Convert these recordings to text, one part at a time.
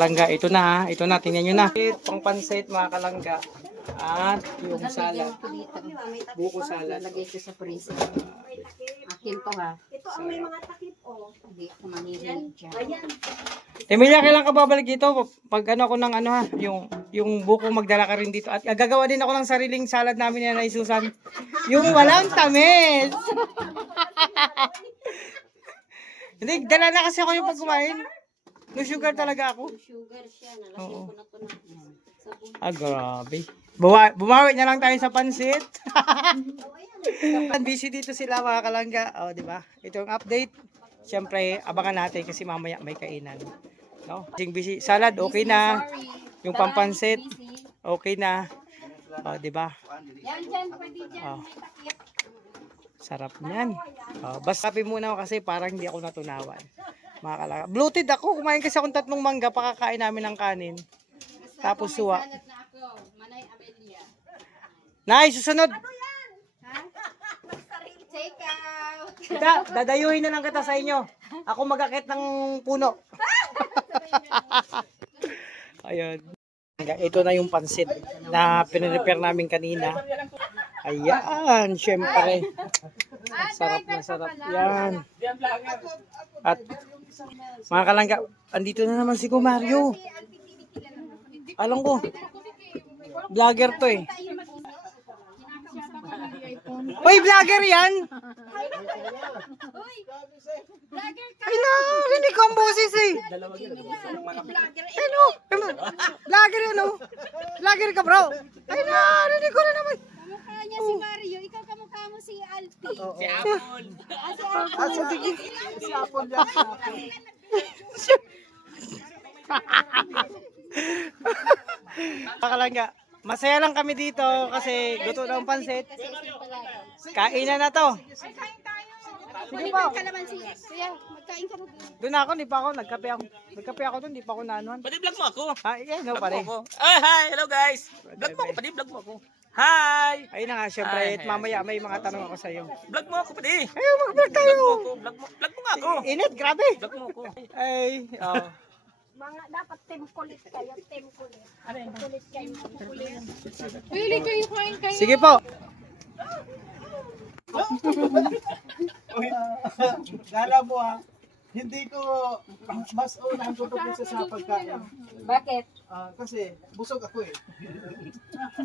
Kalangga, ito na, tingnan nyo na. Pang pansit mga kalangga. At yung salad. Buko salad. Lagay ko sa freezer. Akin to ha. Ito ang may mga takip, oh. Hindi ako manihilig dyan. Ayan. Emilia, kailan ka babalik dito? Pag ano ako ng ano ha, yung buko magdala ka rin dito. At gagawa din ako ng sariling salad namin yan na Susan. Yung walang tamis. Hindi, dala na kasi ako yung pag kumain. No sugar talaga ako. Sugar siya. Nalasing ko na to na. Ah, grabe. Bumawi na lang tayo sa pansit. Busy dito sila mga kalangga. O, di ba? Ito yung update. Siyempre, abangan natin kasi mamaya may kainan. No? Busy. Salad, okay na. Yung pampansit, okay na. O, di ba? Yan dyan, pwede dyan. O. Sarap niyan. O, basta kape muna ako kasi parang hindi ako natunawan. Mga kalangga. Bloated ako. Kumain kasi akong 3 mangga. Pakakain namin ng kanin. Tapos suwa. Salad na ako. Manay Amelia. Nice, susunod. Take out. Dadayuhin na lang kita sa inyo. Ako magakit ng puno. Ayun. Ito na yung pansit na pinrepair namin kanina. Ayan, syempre. Sarap na sarap yan. At mga kalangga, andito na naman si Kumario. Alam ko, vlogger to eh. Uy, vlogger yan! Ay na, rinig ko ang boses eh. Ano? Vlogger yan oh. Vlogger ka bro. Ay na, rinig ko na naman. Kamukha niya si Mario. Ikaw kamukha mo si Alfie. Si Apple. Si Apple yan. Kalangga, masaya lang kami dito kasi gusto na ang pansit. Kainan na to. Sige po. Kuya, magkain ka na doon. Doon ako, di pa ako. Nagkape ako doon, di pa ako naanuhan. Pwede vlog mo ako. Ha, yeah, no, pare. Hi, hello guys. Vlog mo ako, pwede vlog mo ako. Hi. Ayun na nga, syempre, at mamaya may mga tanong ako sa iyo. Vlog mo ako, pwede. Ayaw, mag-vlog tayo. Vlog mo nga ako. Init, grabe. Vlog mo ako. Ay, oh. Mga dapat team kulit kayo, team kulit. Kulit kayo, kulit. Pili kayo, kain kayo. Sige po. Gala mo ha, hindi ko mas unahan ko pag-isa sa pagkain. Bakit? Kasi busog ako eh.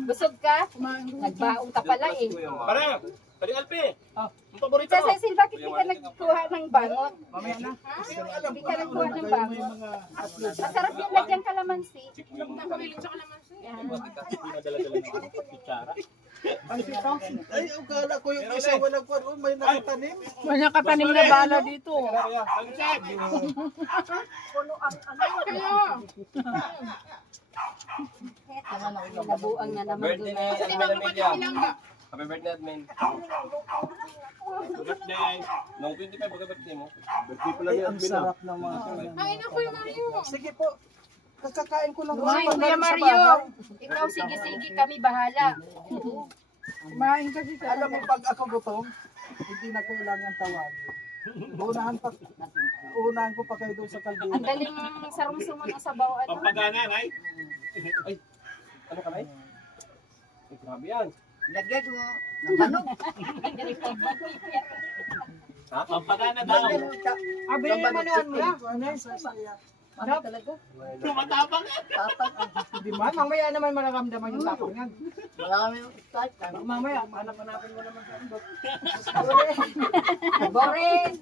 Busog ka? Nagbaong ka pala eh. Para, pwede Alpi. Ang paborito Sa mo. Cecil, bakit di ka nagkuha ng bangot? Mamaya na. Kasi alam Hindi ko ka na nagkuha ng kayo may bangot. mga upload. Masarap yung lagyan kalamansi. Ay, ukala ko yung isa walang kwan. May nakatanim. May nakatanim na bala dito. Nabuang na naman Birthday doon. na Amelia. Happy birthday, Admin. Birthday. Nung 25, baga birthday mo. Birthday pala Ay, ang sarap ng mga kanan. Kain ako yung Mario. Sige po. Kakakain ko lang. Kumain Pag Kuya nandun sa Mario. bahay. Ikaw sige-sige kami bahala. Kumain kasi sa Alam mo, pag ako gutom, hindi na kailangan tawagin. Unahan ko pa kayo doon sa Ang kaldero. galing sarong-suman ang sabaw. Ano? Pampagana, Nay. Ay, ano ka, Nay? Ay, grabe yan. Lagyan mo ng banog. Ha? Pampagana daw. Abi, manuhan mo lang. Ano talaga? Tumatapang. Hindi man, mamaya naman mararamdaman yung tapong yan. Marami yung start. Mamaya, hanap-hanapin mo naman sa andot. Boring.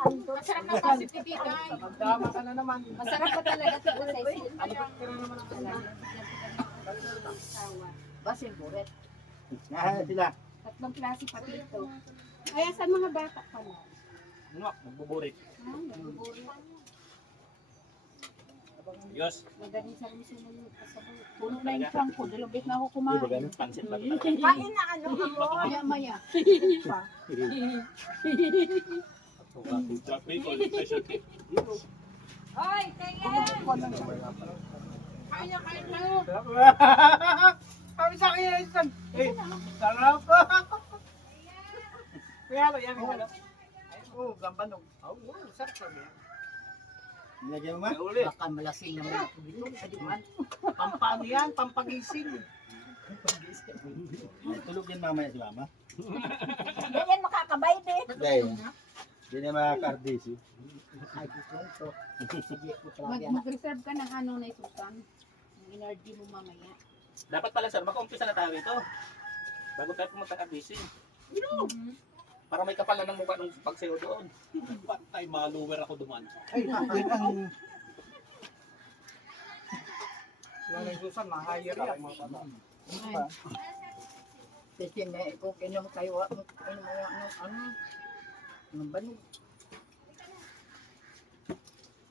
Masarap na kasi titigan. Tama ka na naman. Masarap pa talaga ito sa Cecil. Basing buret. Sila. Tatlong klase pati ito. Kaya sa mga bata pala. Ano? Magbuburit. Diyos. Magaling sarong-suman yung kasabaw. puno na yung trunk ko. Dalawang beses na ako kumain. Pansit lang. Kain na ano mo. Maya-maya. Hoy, tingin! Sabi sa akin yan, San. Eh, sarap. Kaya ba yan? Oo, gambanog. Oo, sarap sabi. Nilagyan mo ma? Baka malasing naman ako dito. Pampano yan, pampagising. Tulog din mamaya si mama. Ganyan makakabay din. Dahil, hindi na makakardis eh. Ay, gusto ko. Sige ko talaga. Mag-reserve ka ng ano na isusan. Yung energy mo mamaya. Dapat pala sir, mag-umpisa na tayo ito. Bago tayo pumunta ng busy. Para may kapal na ng mukha nung pagsayo doon. Patay, maluwer ako duman. Ay, ang Lalay Susan, mahayar yan. Kasi nga, kung inom kayo, ano, ano ba nung?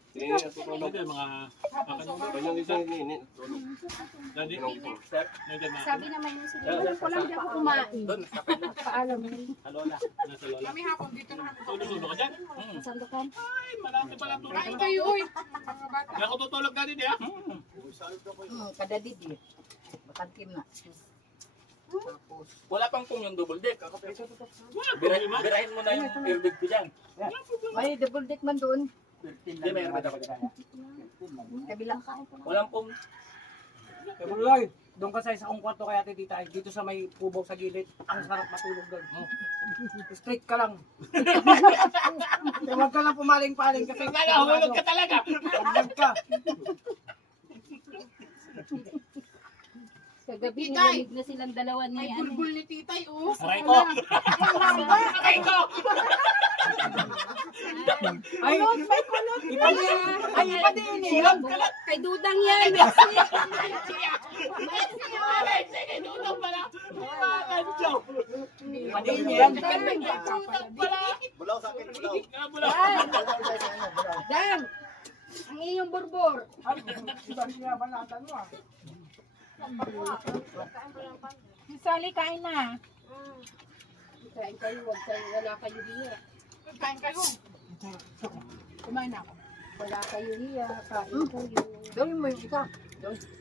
Hindi, tutulog yung mga... Yung isang init. Dali, sir. Sabi naman yung sige, ko lang di ako kumain. Doon, Paalam mo. sa lola. Nasa lola. Kami hapon dito na kami. Tulog ka dyan? Sandokan. Ay, malaki pala tulog. Kain kayo, uy. Mga bata. Kaya ako tutulog na din, ah. Kadadid eh. Bakantim na. Tapos, Wala pang pong yung double deck. Birahin mo na yung airbag ko dyan. may double deck man doon. Hindi, may airbag ako dyan. Kabilang ka. Walang pong... Eh, Buloy, doon ka sa isang kwarto kaya tita ay dito sa may kubo sa gilid. Ang sarap matulog doon. Straight ka lang. Huwag ka lang pumaling-paling kasi Nahulog ka talaga. Huwag ka. Kagabi, nilamig na silang dalawa ni ano. bulbul ni titay, oh. Aray ko! Aray ko! Ay, ipadiin eh. Kay Dudang yan. Ipadiin yan. bulaw sa akin, bulaw. Dang! Ang iyong borbor. Banatan mo ah. Sali, kain na. Kain kayo, wala kayo hiya. Kain kayo. Kumain na ako. Wala kayo hiya, kain kayo. Gawin mo yung isa.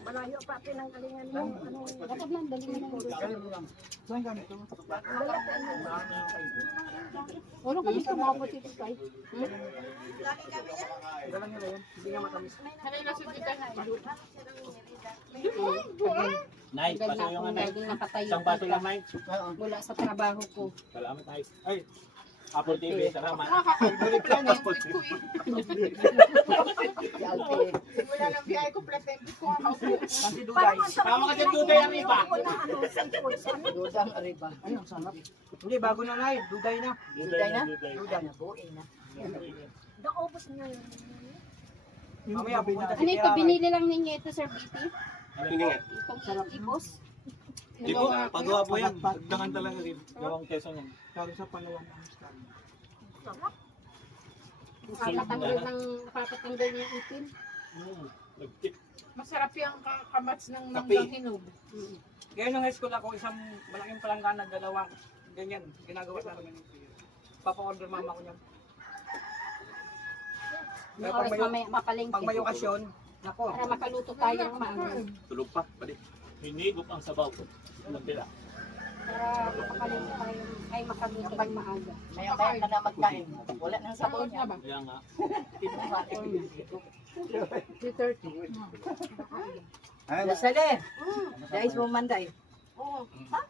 Malayo pa pinanggalingan mo. Ano, Bakit lang, dali mo lang. Saan ganito? Wala kami sa mga positive side. Dala nila yun. Hindi nga matamis. Kanina si titay na. Nay, Tagal paso na yung akong ano. laging nakatayo. Isang baso lang, Nay. Mula sa trabaho ko. Salamat, Nay. Ay, Apple TV, salamat. Favorite ko eh. Si Alte. Wala nang biyay ko, plus tempo ko ang kaupo. Kanti Duday. Tama ka dyan, Duday, ang iba. Dudang Arriba. Ayun, sarap. Hindi, bago na na Duday na. Duday na? Duday na. Buhay na. Naubos na yun. Mamaya pupunta Ano ito, binili lang ninyo ito, Sir BP? Hindi nga. Itong ipos? Hindi po, pagawa po yan. Pagdangan talaga rin. Gawang keso niyan. Karo sa Palawan ang stand. Nakapatanggal ng ipin. Nagtip. Masarap yung kamats ng Kape. nanggang hinog. Kaya nung high school ako, isang malaking palanggana, dalawang ganyan. Ginagawa namin. Papa-order mama ko niyan. Yung oras mamaya mapalengke. Pag may okasyon, nako. Para makaluto tayo ng maaga. Tulog pa, pali. Hinigop ang sabaw. Napila. Para mapalengke tayo. Ay, makaluto ng maaga. Maya-maya ka na magkain. Wala nang sabaw niya. Kaya nga. 2:30. Ay, Sale. Dahil mo manday. Oo. Ha?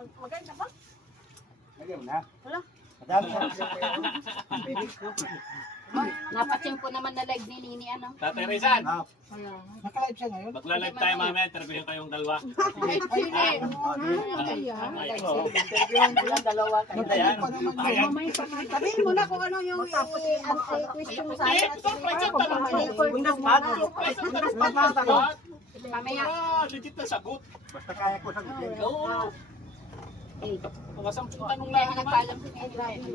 Maganda ba? lagyan mo na. Wala. Madami sa Napatsimpo naman na live ni Nini, ano? Tatay Rizan, Naka-live siya ngayon? magla-live tayo mamaya. Interviewin kayong dalawa. Interviewin ko lang dalawa kayo. Ayan. Ayan. Sabihin mo na kung ano yung question mo sa akin. Windows pad? Windows pad na tanong. Mamaya. Legit na sagot. Basta kaya ko sa gilid. Oo. Eh, Mga 10 tanong kaya lang nga naman. nagpaalam si Nini.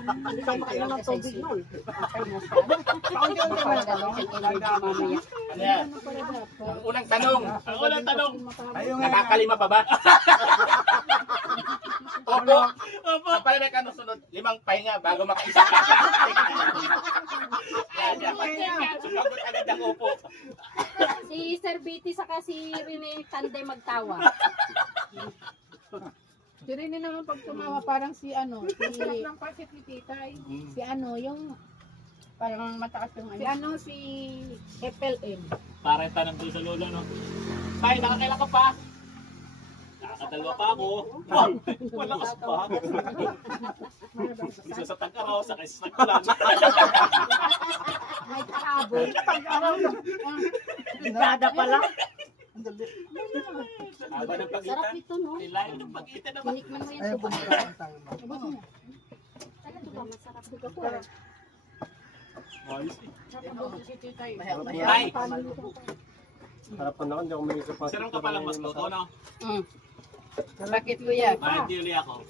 Hindi ka makainom ng tubig mo. Paunti-unti mo na. Papadala si energy mamaya. Ano yan? Ang unang tanong. Ang unang tanong. Ayun nga. Nakakalima pa ba? Opo. Ang pala may kanusunod, 5 pahinga bago makaisa. Sumagot agad ang upo. Si Sir Viti saka si Rene Tande magtawa. Si Rene naman pag tumawa parang si ano, si ng pasit ni Titay. Si ano, yung parang mataas yung si ano, si FLM. Parang tanong doon sa lolo, no? Tay, nakakailan ka pa? Nakakadalwa pa ako. Malakas pa. Isa sa tag-araw, sa kaisa sa kulan. May kahabol. Ligada pala. Haba ng Sarap pagitan. ito, no? Nilayo ng pagitan naman. Tinikman mo yan. Ayun, Tuba. pagkakaroon mo. Tuba, masarap ito. Ayos eh. Si Titay. Tay, Harapan na ako, hindi ako may isa pa. sarang ka palang mas luto, no? Bakit kuya? Bakit dili ako?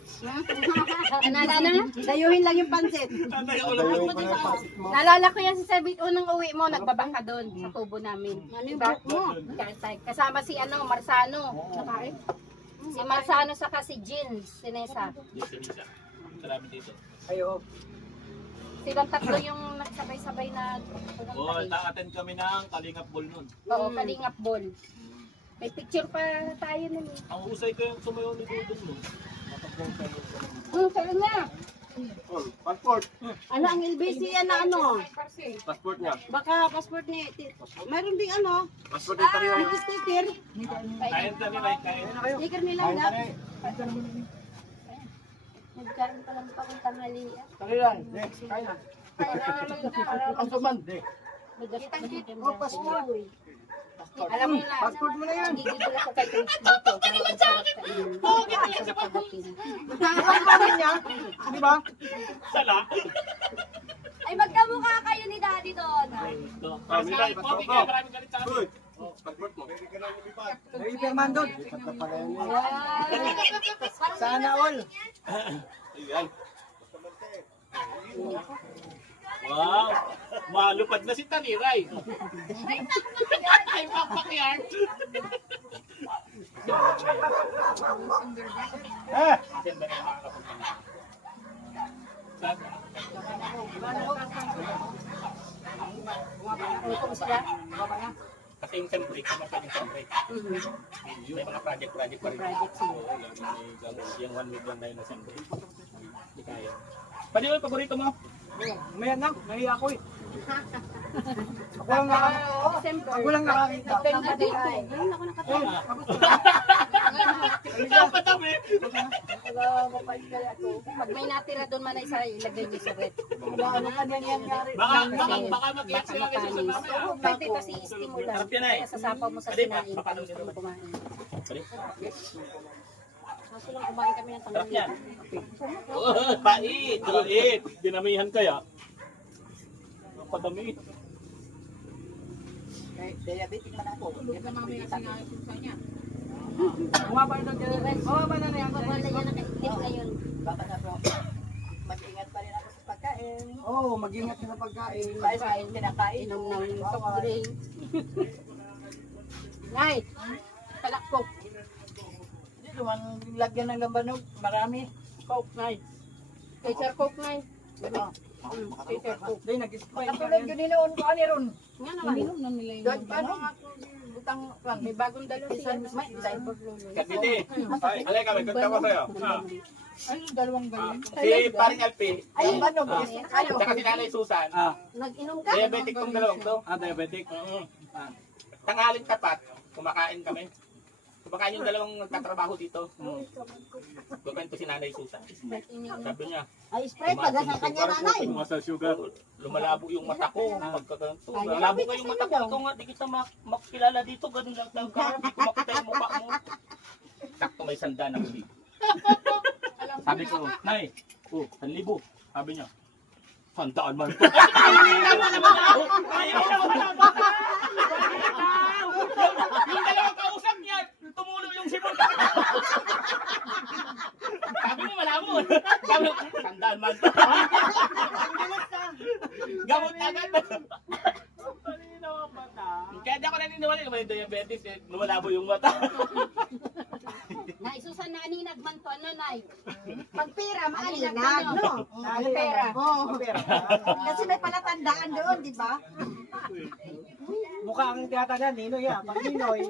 Ano? Dayuhin lang yung pansit. Tatay ako lang. Dayuhin ko na yung pasit mo. Naalala ko yan si Sir Viti, unang uwi mo, nagbabangka doon sa tubo namin. Ano yung book mo? Kasama si Marsano. Nakain? Si Marsano saka si Jean, si Nessa. Yes, Sinisa. Marami dito. Ayo. Silang tatlo yung nagsabay-sabay na Oo, attend kami ng Kalingap Ball nun. Oo, Kalingap Ball. May picture pa tayo nun eh. Ang usay ko yung sumayaw ni Dudong nun. Sa'yo na. Passport. Ano ang LBC yan na ano? Passport niya. Baka passport ni... Mayroon ding ano? Passport niya tayo. May sticker. Kain kami, kain. Sticker nila na. Nagkaroon pa lang pa kung tanghali. Kailan? Next. Kaya na. Ang suman. Oh, passport. Alam mo na. Passport mo na yan. Gigigil ako kay Coach dito. Parang ang sarap sa inyo. Sa pagdating. Pagkain niya, di ba? Sala. Ay, magkamukha kayo ni Daddy doon. Ito. Maraming galit sa akin. Passport mo. May pirman doon. Sana all. Ayan. Wow! Malupad na si Taniray. Ay, papakyard. Diyan ba yung makakapunta na? Saan? Kasi yung siyempre, kumapag yung siyempre. May mga project pa rin. Oo, yung 1 week lang na yun na siyempre. Hindi kaya. Pwede mo yung paborito mo? Maya na, nahiya ako eh. Ako lang nakakita. Ngayon ako nakatawa. Saan pa dami? Pag may natira doon man ay sa ilagay niyo sa rep. Baka mag-iyak sila kasi sa mamaya. Pwede kasi i-stimulate. Sarap yan eh. Kaya sasapaw mo sa Pwede ba? kinain. Papalo Gusto sila mo ba? kumain. Pwede? Kaso lang kumain kami ng Sarap tanghali. yan. Pait! Pait! Dinamihan kaya? Padami. Diabetic man ako. Yan na mamaya sinayos sa niya. Bumaba na doon. Bumaba na yan. Wala yan nakaintip ngayon. Baka na bro. Mag-ingat pa rin ako sa pagkain. Oo, mag-ingat ka sa pagkain. Kain, kinakain. Inom ng soft drink. Nay! Palakpok. Dito man lagyan ng lambanog. Marami. Coke, Nay. Kay Sir Coke, Nay. Kay Sir Coke. Day, nag-spray. Katulad yun ninoon ko ani ron. Nga naman. Ininom na nila yung doon paano nga butang kan. May bagong dalo siya. Kapiti. Alay kami, kanta ko sa'yo. Ay, dalawang ganyan. Si Paring Alpi, Ay, lambanog. Kayo. tsaka si Nanay Susan. Nag-inom ka? Diabetic tong dalawang to. Diabetic. Tanghaling tapat, kumakain kami. Kumakain yung dalawang nagtatrabaho dito. Kukwento si Nanay Susan. Sabi niya, Ay, spray pa. Sa kanya nanay. sa sugar. Lumalabo yung mata ko. Pagkaganto. Malabo ka yung mata ko. Ikaw nga, di kita makilala dito. Ganun lang daw ka. Di ko makita yung mukha mo. Sakto may sanda na uli. Sabi ko, Nay, 1,000. Sabi niya, sandaan man ito. Yung dalawang kausap niya, tumulo yung sipon. Sabi mo, malabo. Sabi mo, sandaan man ito. Gamot agad. Kaya di ako naniniwala yung may diabetes, lumalabo yung mata. Nay, sa naninag man to, ano, Nay? Pagpira, maaninag Alinag, ka, no? Pagpira. Kasi may palatandaan doon, di ba? Mukha ang tiyatanan, Ninoy ah. Pag Ninoy,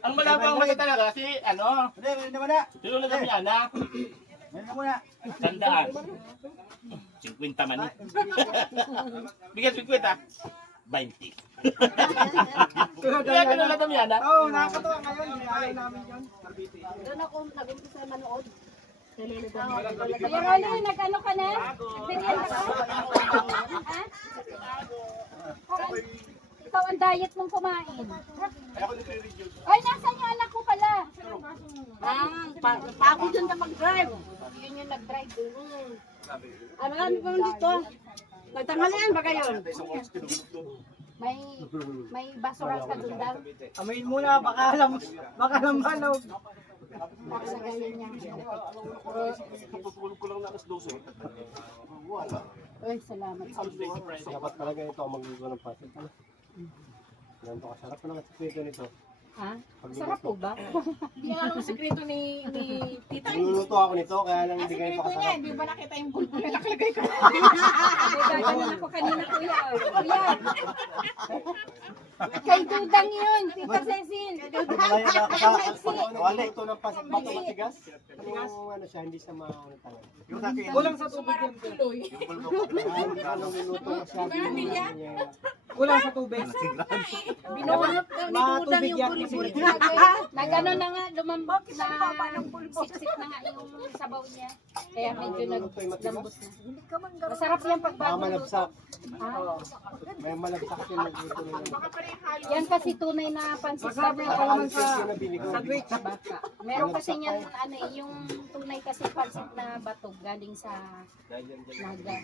Ang malabo ang mata talaga si ano, Hindi, hindi mo na. sino na Damiana? Hindi mo na. Sandaan. 50 man eh. Bigyan 50. 20. Kaya ganun na Damiana. oo, nakakatawa ngayon. Ayaw namin yun. Doon ako nag-umpisa manood. Kuya Rolly, nag-ano ka na? Nag-merienda ka? Ha? Ikaw ang diet mong kumain. Ay, nasan yung anak ko pala? Pagod dun ka mag-drive. Yun yung nag-drive. Ano lang naman dito? Nagtanghalian ba kayo? May basura ka doon daw. Amayin muna, baka alam manog. Nakalagayan niya. Ay, salamat. Dapat talaga ito ang magluluto ng pasit. Ganito kasarap na lang sa nito. Ha? Sarap po ba? Hindi alam ang sekreto ni Tita. Niluluto ako nito, kaya lang hindi ganito Sekreto niya, kasarap. hindi ba nakita yung bulbo na nakalagay ko? Gaganon ako kanina, kuya. Kuya. Kay Dudang yun, Tita Cecil. Malaya na ako sa niluluto ng pasit. Bato matigas. Yung ano siya, hindi siya maano talaga. Kulang sa tubig yan. Tuloy. Ano niluluto siya. Kulang sa tubig. Binunot daw ni Dudang yung buri-buri. Nagano na nga, lumambot na siksik na nga yung sabaw niya. Kaya medyo naglambot na. Masarap yan pag Mga bago luto. malabsak. May malabsak yung nagluto nila. Yan kasi tunay na pansit Masarap baboy. yung palaman sa Yung nabili ko. sandwich. Baka. Meron kasi yan, ano eh, yung tunay kasi pansit na batog galing sa Naga.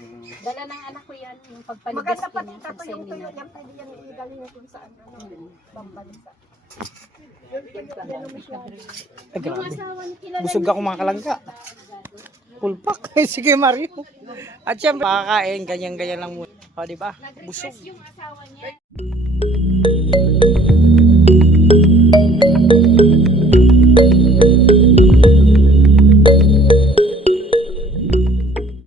Dala ng anak ko yan, yung pagpaligas ko niya, pag-seminar. Yan pwede yan igaling na kung saan. Pambansa. Ay, Yung grabe. asawa ni kilala Busog ako mga kalangga. Pulpak. Sige, Mario. At syempre, makakain, ganyan-ganyan lang muna. O, diba? Busog. Nag-request yung asawa niya.